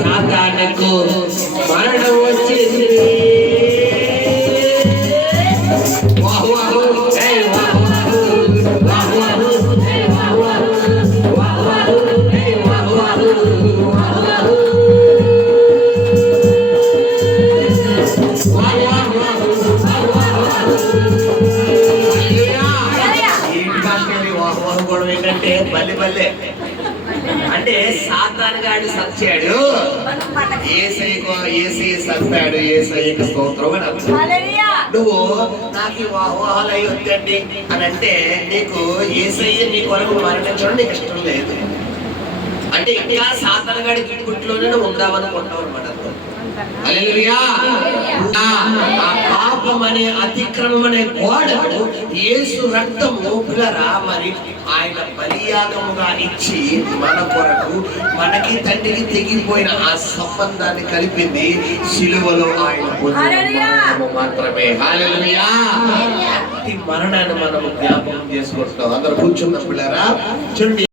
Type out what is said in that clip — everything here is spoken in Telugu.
సాతానుకు మరణం వచ్చింది. ఏంటంటే బల్లి బల్లే అంటే సాతాను గాడి సచ్చాడు, ఏసయ్య సత్తాడు, ఏసయ్యకి స్తోత్రం అని నువ్వు నాకు వాహవాహాలు అయి వద్దండి అని అంటే నీకు ఏసయ్య నీ కొరకు మరణించడం నీకు ఇష్టం లేదు అంటే ఇంకా సాతాను గాడి గుట్లోనే ఉందామనుకుంటావు అనమాట. పాపం అనే అతిక్రమం అనే గోడకు యేసు రక్తము పిల్లరా మరి ఆయన బలియాగముగా ఇచ్చి మన కొరకు మనకి తండ్రికి తెగిపోయిన ఆ సంబంధాన్ని కలిపింది సిలువలో ఆయన మాత్రమే. హల్లెలూయా. ఈ మరణాన్ని మనం జ్ఞాపకం చేసుకుంటున్నాం. అందరూ కూర్చున్న పిల్లరా చూడండి.